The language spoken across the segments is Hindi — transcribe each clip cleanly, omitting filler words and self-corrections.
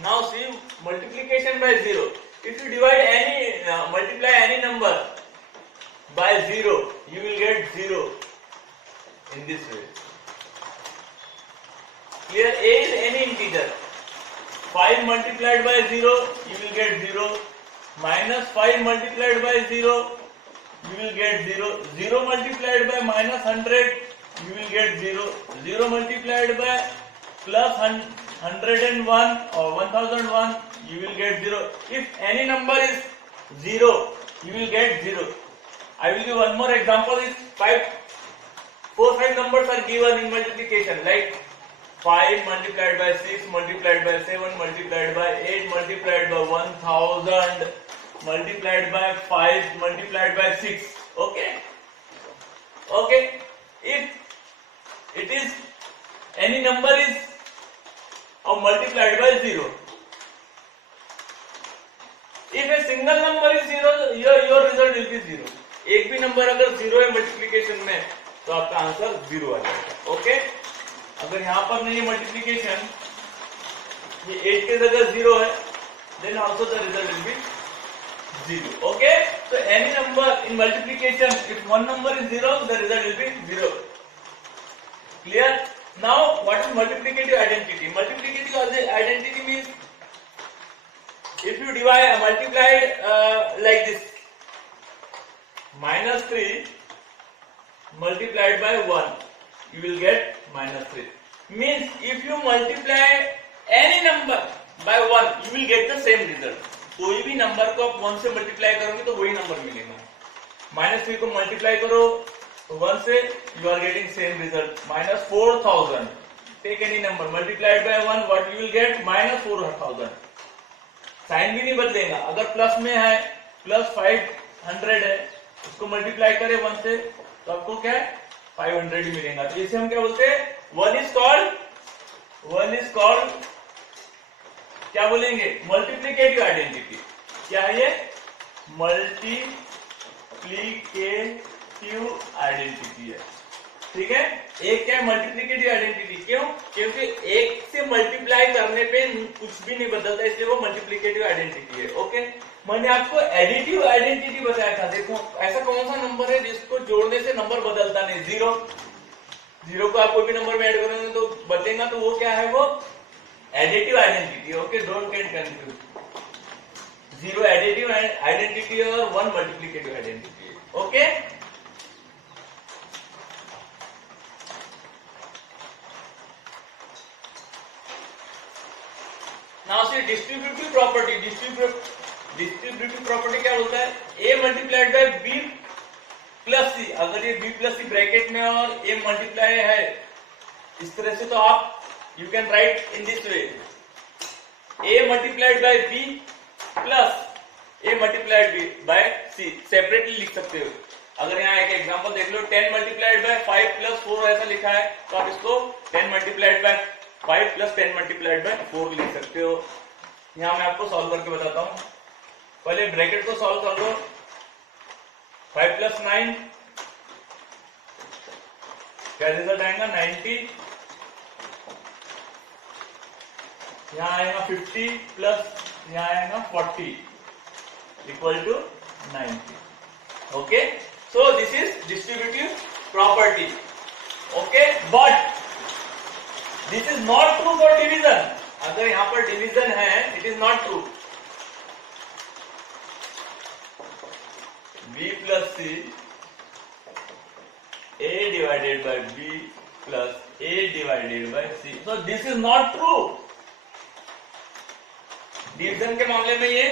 Now see multiplication by 0. If you divide any multiply any number by 0, you will get 0 in this way. Here a is any integer. 5 multiplied by 0, you will get 0. Minus 5 multiplied by 0, you will get 0. 0 multiplied by minus 100, you will get 0. 0 multiplied by plus 101 or 1001, you will get 0. If any number is 0, you will get 0. I will give one more example. Is 4-5 numbers are given in multiplication, like 5 multiplied by 6 multiplied by 7 multiplied by 8 multiplied by 1000 multiplied by 5 multiplied by 6. Okay. If it is any number is multiplied by 0. If a single number is 0, your result will be 0. एक भी नंबर अगर 0 है मल्टीप्लिकेशन में तो आपका आंसर 0 आ जाएगा. ओके. अगर यहाँ पर नहीं है मल्टीप्लिकेशन, ये 8 के जगह 0 है, then also the result will be 0. Okay. So any number in multiplication, if one number is 0, the result will be 0. Clear? Now what is multiplicative identity? Multiplicative identity means if you multiplied like this, minus 3 multiplied by 1, you will get minus 3. Means if you multiply any number by 1, you will get the same result. कोई भी नंबर को आप 1 से मल्टीप्लाई करोगे तो वही नंबर मिलेगा. माइनस 3 को मल्टीप्लाई करो 1 से, you are getting same result. Minus 4000. Take any number multiplied by 1, what you will get? Minus 4000. Sign भी नहीं बदलेगा. अगर प्लस में है, प्लस 500 है, उसको मल्टीप्लाई करें 1 से तो आपको क्या है? 500 ही मिलेगा. तो इसे हम क्या बोलते हैं? वन इज कॉल्ड क्या बोलेंगे? Multiplicative identity. क्या है ये? मल्टीप्लिकेटिव आइडेंटिटी है. ठीक है. एक क्या है? Multiplicative identity. क्यों? क्योंकि एक से मल्टीप्लाई करने पे कुछ भी नहीं बदलता, इसलिए वो मल्टीप्लिकेटिव आइडेंटिटी है. ओके. मैंने आपको एडिटिव आइडेंटिटी बताया था. देखो ऐसा कौन सा नंबर है जिसको जोड़ने से नंबर बदलता नहीं? 0 को आप कोई भी नंबर में ऐड करोगे तो बदलेगा, तो वो क्या है? वो additive identity. Okay. Don't get confuse. 0 additive identity और 1 multiplicative identity. Okay. Now see distributive property. Distributive property क्या बोलता है? a multiplied by b plus c. अगर ये b प्लस सी ब्रैकेट में और a मल्टीप्लाई है इस तरह से, तो आप you can write in this way, a multiplied by b plus a multiplied bye c. Separately लिख सकते हो. अगर यहाँ एक एग्जांपल देख लो, 10 मल्टीप्लाइड बाय 5 प्लस 4 ऐसा लिखा है, तो आप इसको 10 multiplied by 5 plus 10 multiplied by 4 लिख सकते हो. यहाँ मैं आपको सॉल्व करके बताता हूँ. पहले ब्रैकेट को सॉल्व कर दो. 5 प्लस 9 क्या रिजल्ट आएगा? 90. यहाँ आएगा 50 प्लस यहाँ आएगा 40 equal to 90. Okay. So this is distributive property. Okay. But this is not true for division. अगर यहां पर डिवीजन है, it is not true. b plus c a divided by b plus a divided by c. So this is not true. Division के मामले में ये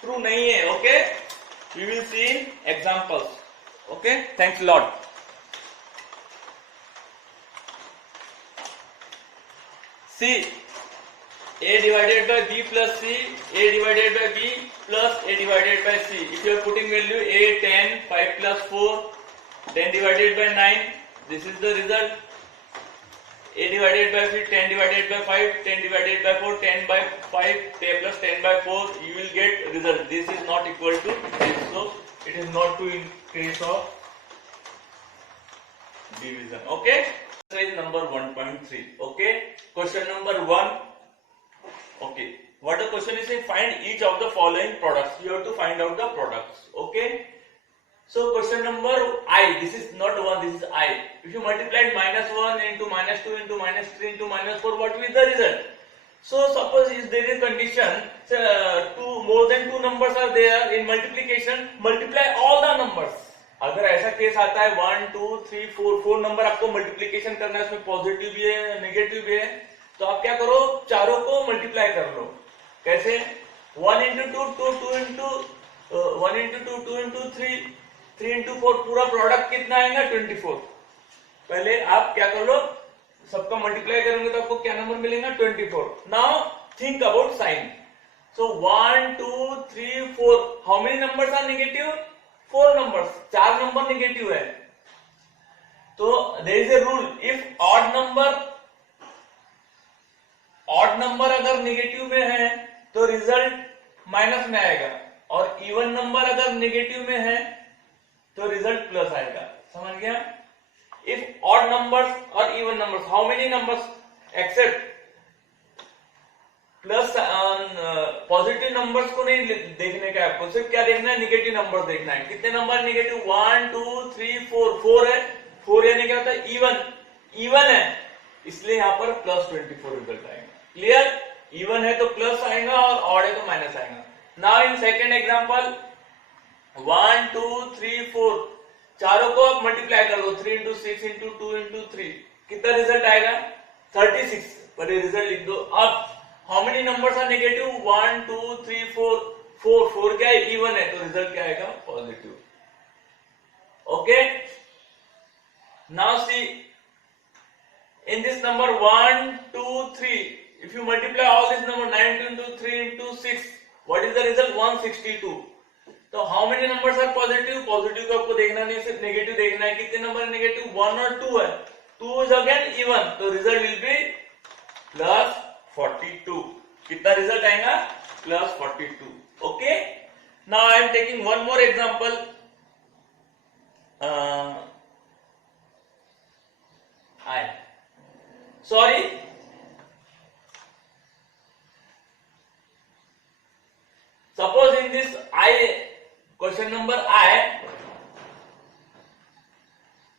ट्रू नहीं है. Okay. We will see in examples. Okay. Thanks lot. C a divided by b plus c, a divided by b plus a divided by c. If you are putting value a 10, 5 plus 4, 10 divided by 9, this is the result. A divided by 10 divided by 5, 10 divided by 4, 10 by 5, 10 plus 10 by 4, you will get result. This is not equal to this, so it is not true in case of division. Okay. Exercise number 1.3. Okay. Question number 1. Okay. what the question is saying, find each of the following products. You have to find out the products. Okay. So question number I, this is not 1, this is I. If you multiplied -1 into -2 into -3 into -4, what will be the result? So suppose if there is condition, more than 2 numbers are there in multiplication, multiply all the numbers. अगर ऐसा केस आता है 1, 2, 3, 4 नंबर आपको मल्टीप्लीकेशन करना है, उसमें पॉजिटिव भी है नेगेटिव भी है, तो आप क्या करो, चारों को मल्टीप्लाई कर लो. कैसे? 1 into 2, 2 into 1 into 2, 2 into 3, 3 into 4, पूरा प्रोडक्ट कितना आएगा? 24. पहले आप क्या कर लो, सबका मल्टीप्लाई करेंगे तो आपको क्या नंबर मिलेगा? 24. Now think about sign. सो 1, 2, 3, 4, how many numbers are negative? 4 numbers. 4 number negative है. तो there is a rule, if odd number अगर नेगेटिव में है तो रिजल्ट माइनस में आएगा, और इवन नंबर अगर नेगेटिव में है तो रिजल्ट प्लस आएगा. समझ गया? इफ ऑड नंबर्स और even numbers, how many numbers accept plus, positive numbers को नहीं देखने का, आपको सिर्फ क्या देखना है? नेगेटिव नंबर देखना है. कितने नंबर नेगेटिव? 1, 2, 3, 4. 4 है. 4 यानी क्या होता है? इवन है, इसलिए यहां पर प्लस 24 रिजल्ट आएगा. क्लियर? इवन है तो प्लस आएगा और ऑड है तो माइनस आएगा. नाउ इन सेकेंड एग्जाम्पल, 1, 2, 3, 4, चारों को आप मल्टीप्लाई कर दो. 3 into 6 into 2 into 3, कितना रिजल्ट आएगा? 36. पर ये रिजल्ट लिख दो. अब how many numbers are negative? 1, 2, 3, 4. 4 क्या है? इवन है, तो रिजल्ट क्या आएगा? Positive. Okay. Now C, in this number 1, 2, 3, if you multiply all this number 9 into 3 into 6, what is the result? 162. तो how many numbers are positive? Positive को आपको देखना नहीं, सिर्फ नेगेटिव देखना है. कितने नंबर नेगेटिव? 1 और 2 है. 2 इज अगेन इवन, तो रिजल्ट विल बी प्लस 42. कितना रिजल्ट आएगा? Plus 42. Okay. Now I am taking one more example. Sorry, suppose in this question number I,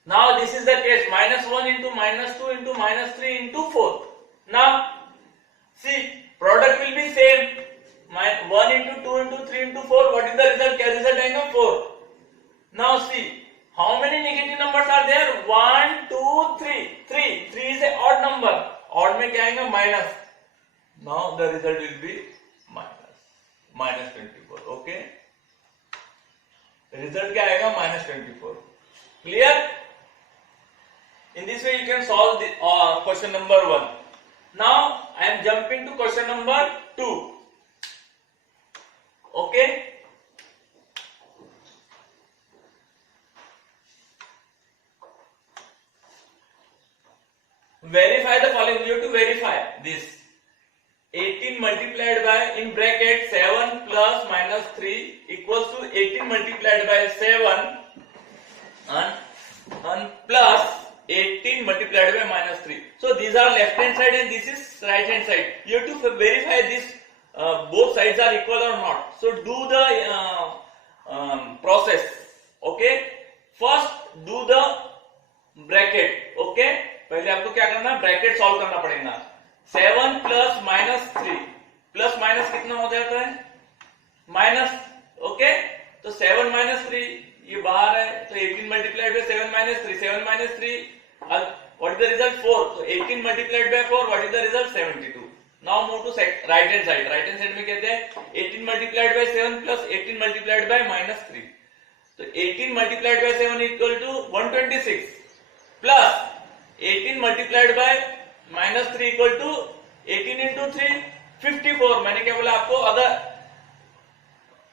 now this is the case, -1 into -2 into -3 into 4. Now see, product will be same, 1 into 2 into 3 into 4. What is the result? क्या result आएगा? 4. Now see, how many negative numbers are there? 1, 2, 3. 3 is a odd number. Odd में क्या आएगा? Minus. Now the result will be -24. Okay. Result क्या आएगा? -24. Clear? In this way you can solve question number 1. Now I am jumping to question number 2. Okay. Verify the following. You have to verify this. 18 multiplied by, in bracket, 7 plus minus 3 equals to 18 multiplied by 7 and plus 18 multiplied by minus 3. So these are left hand side and this is right hand side. You have to verify this, both sides are equal or not. So do the process. Okay. First do the bracket. Okay. पहले आपको क्या करना है? ब्रैकेट सॉल्व करना पड़ेगा. 7 प्लस माइनस 3, प्लस माइनस कितना हो जाता है? माइनस. ओके. तो 7 माइनस 3 ये बाहर है, तो 18 multiplied by 7 minus 3, 7 minus 3, what is the result? 4. तो 18 multiplied by 4, what is the result? 72. Now move to right hand side. Right hand side में कहते हैं 18 multiplied by 7 plus 18 multiplied by minus 3. तो 18 multiplied by 7 equal to 126 plus 18 multiplied by minus 3 equal to 18 into 3, 54. मैंने क्या बोला आपको? अगर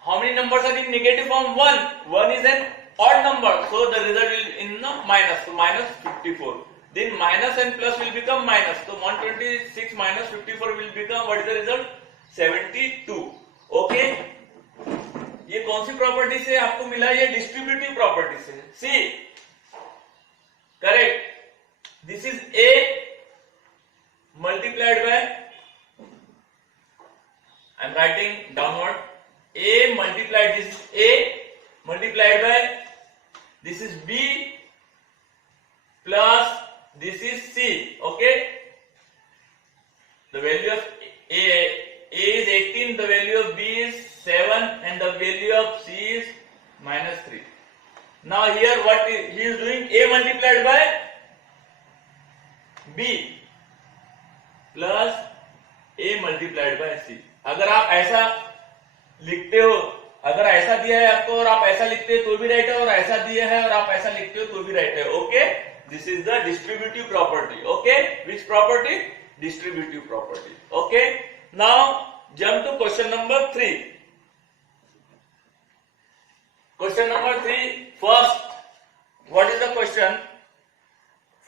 how many numbers are in negative form? 1 is an odd number, so the result will in minus, so minus 54. Then minus and plus will become minus, so 126 minus 54 will become, what is the result? 72. Okay. ये कौन सी प्रॉपर्टी से आपको मिला? ये डिस्ट्रीब्यूटिव प्रॉपर्टी से. सी, correct. This is A multiplied by I am writing downward. A multiplied, this is A multiplied by this is B plus this is C. Okay, the value of A is 18, the value of B is 7, and the value of C is -3. Now here what he is doing, A multiplied by B plus A multiplied by C. अगर आप ऐसा लिखते हो, अगर ऐसा दिया है आपको और आप ऐसा लिखते हो तो भी राइट है, और ऐसा दिया है और आप ऐसा लिखते हो तो भी राइट है. Okay, this is the distributive property. Okay, which property? Distributive property. Okay, now jump to question number 3. Question number 3, first, what is the question?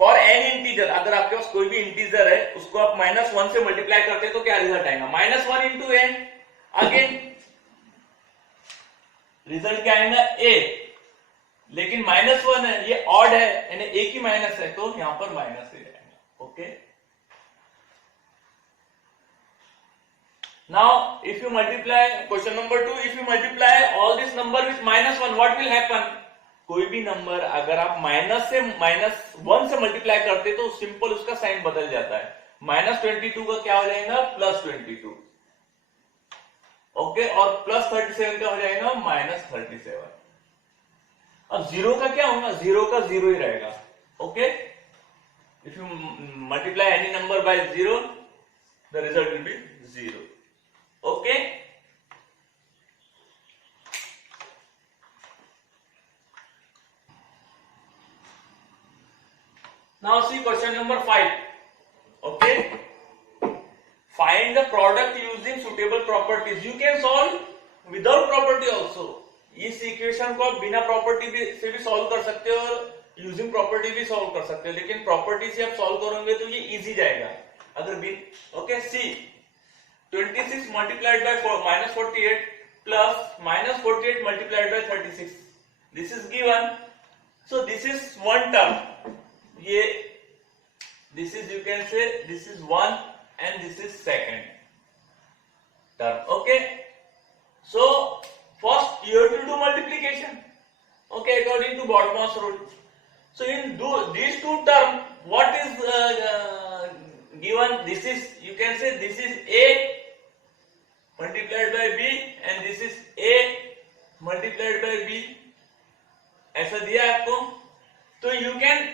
For any integer, अगर आपके पास कोई भी इंटीजर है उसको आप -1 से मल्टीप्लाई करते हैं तो क्या रिजल्ट आएगा? -1 इंटू n. अगेन रिजल्ट क्या आएगा? a. लेकिन -1 है, ये ऑड है, यानी a की माइनस है, तो यहां पर -a आएगा. Okay, now if you multiply, question number 2, if you multiply all this number with -1, what will happen? कोई भी नंबर अगर आप -1 से मल्टीप्लाई करते तो सिंपल उसका साइन बदल जाता है. -22 का क्या हो जाएगा? +22. ओके, और +37 का हो जाएगा -37. अब 0 का क्या होगा? 0 का 0 ही रहेगा. Okay, if you multiply any number by 0, the result will be 0. Okay, now see question number 5. Okay, find the product using suitable properties. You can solve without property also. इस इक्वेशन को आप बिना प्रॉपर्टी से भी सॉल्व कर सकते हो और यूजिंग प्रॉपर्टी भी सॉल्व कर सकते हो, लेकिन प्रॉपर्टी से आप सॉल्व करोगे तो ये इजी जाएगा. अगर भी okay, see 26 multiplied by -48 plus -48 multiplied by 36, this is given. So this is one term. ये this is, you can say this is one and this is second term. Okay, so first you have to do multiplication. Okay, according to Bottom's rule. So in these two term, what is given? This is, you can say this is A multiplied by B and this is A multiplied by B. ऐसा दिया है आपको, तो you can,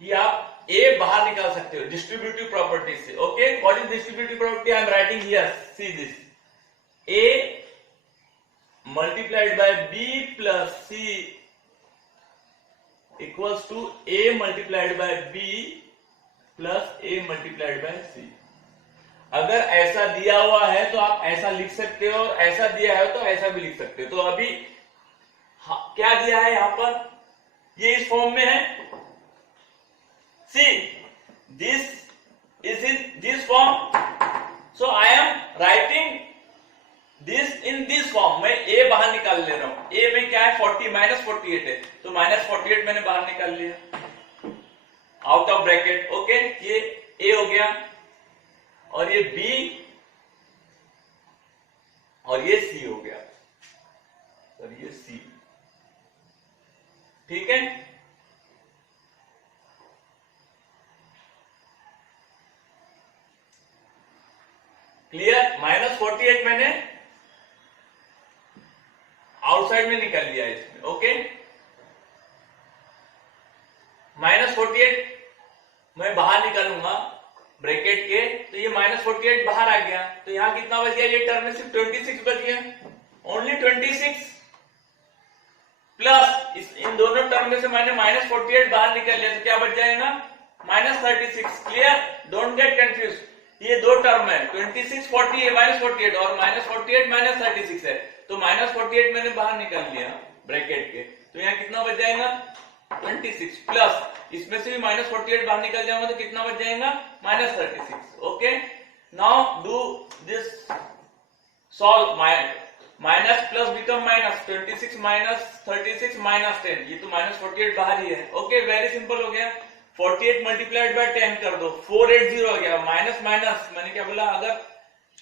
ये आप A बाहर निकाल सकते हो डिस्ट्रीब्यूटिव प्रॉपर्टी से. Okay, what is distributive property? I am writing here, see this, A multiplied by B plus C equals to A multiplied by B plus A multiplied by C. अगर ऐसा दिया हुआ है तो आप ऐसा लिख सकते हो, और ऐसा दिया है तो ऐसा भी लिख सकते हो. तो अभी क्या दिया है यहां पर? ये इस फॉर्म में है. See, this is in this form, so I am writing this in this form. मैं A बाहर निकाल ले रहा हूं. A में क्या है? 40 -48 है, तो -48 मैंने बाहर निकाल लिया आउट ऑफ ब्रैकेट. ओके, ये A हो गया, और ये B और ये C हो गया, और ये C. ठीक है, क्लियर? -48 मैंने आउटसाइड में निकाल लिया इसमें. ओके, -48 मैं बाहर निकालूंगा ब्रैकेट के, तो ये -48 बाहर आ गया, तो यहां कितना बच गया? ये टर्म में सिर्फ 26 बच गया, ओनली 26 प्लस इन दोनों टर्म में से मैंने -48 बाहर निकाल लिया, तो क्या बच जाएगा? -36. क्लियर? Don't get confuse. ये दो टर्म है, 26 40 है, -48 और -48 -36 है, तो -48 मैंने बाहर निकाल लिया ब्रैकेट के, तो यहाँ कितना बच जाएगा? 26 प्लस इसमें से भी -48 बाहर निकल जाएगा, तो कितना बच जाएगा? -36. Okay, now do this solve. Minus plus become minus, 26 -36 -10, ये तो -48 बाहर ही है. ओके, वेरी सिंपल हो गया. 48 मल्टीप्लाइड बाय 10 कर दो, 480 हो गया. माइनस माइनस मैंने क्या बोला? अगर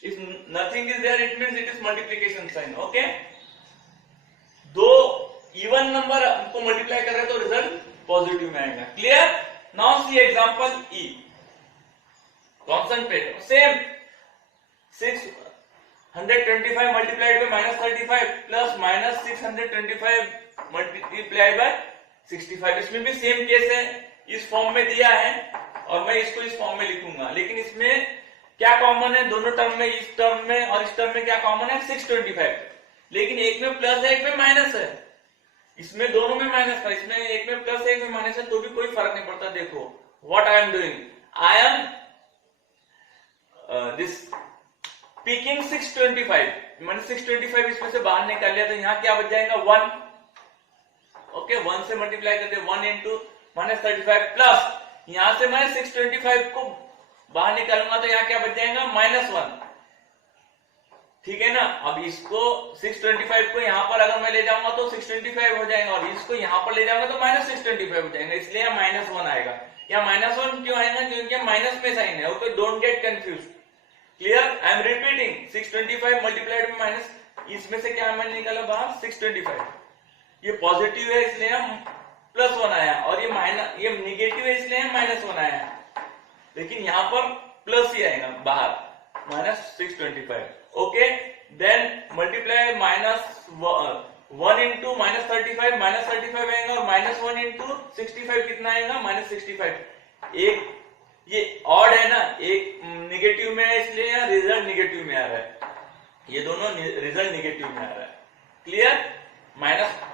If nothing is there, it means it is multiplication sign. Okay. दो इवन नंबर को मल्टीप्लाई कर रहे हैं तो रिजल्ट पॉजिटिव में आएगा. Clear? Now see example E. Concentrate same 625 multiplied by -35 plus -625 multiplied by 65. इसमें भी सेम केस है. इस फॉर्म में दिया है और मैं इसको इस फॉर्म में लिखूंगा. लेकिन इसमें क्या कॉमन है दोनों टर्म में? इस टर्म में और इस टर्म में क्या कॉमन है? 625. लेकिन एक में प्लस है एक में माइनस है. इसमें दोनों में माइनस था. इसमें एक में प्लस है एक में माइनस है तो भी कोई फर्क नहीं पड़ता. देखो what I am doing. I am this picking 625. मैंने 625 इसमें से बाहर निकाल लिया तो यहाँ क्या बच जाएगा? 1. ओके 1 से मल्टीप्लाई करते 1 इंटू -35 प्लस यहां से मैं 625 को बाहर निकालूंगा तो यहाँ क्या बच जाएगा? -1. ठीक है ना. अब इसको 625 को यहाँ पर अगर मैं ले जाऊंगा तो 625 हो जाएगा और इसको यहाँ पर ले जाऊंगा तो -625 हो जाएगा. इसलिए यहाँ -1 आएगा. यहाँ -1 क्यों आएगा? क्योंकि माइनस में साइन है. Okay don't get confuse. Clear? I am repeating 625 multiplied में माइनस. इसमें से क्या मैंने निकाला बाहर? 625. ये पॉजिटिव है इसलिए हम +1 आया और ये निगेटिव है इसलिए -1 आया. लेकिन यहाँ पर प्लस ही आएगा बाहर -625. ओके देन मल्टीप्लाई -1 इंटू -35 -35 आएगा और -1 इंटू 65 कितना आएगा? -65. एक ये ऑड है ना, एक निगेटिव में है इसलिए यहाँ रिजल्ट निगेटिव में आ रहा है. ये दोनों रिजल्ट निगेटिव में आ रहा है. क्लियर?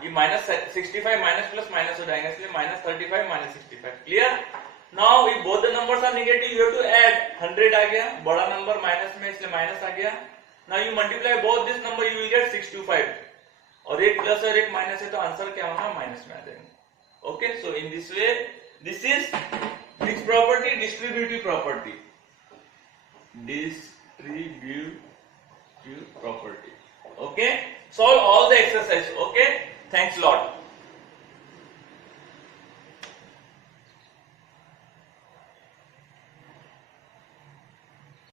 ये -65 माइनस प्लस माइनस हो जाएगा इसलिए -35 -65. Clear? Now if both the numbers are negative you have to add. 100 आ गया, बड़ा नंबर माइनस में इसलिए माइनस आ गया. Now you multiply both this number you will get 625 और एक प्लस और एक माइनस है तो आंसर क्या होगा? माइनस में आ जाएगा. Okay so in this way this is which property? Distributive property. Distributive property. Okay, solve all the exercise. Okay, thanks a lot.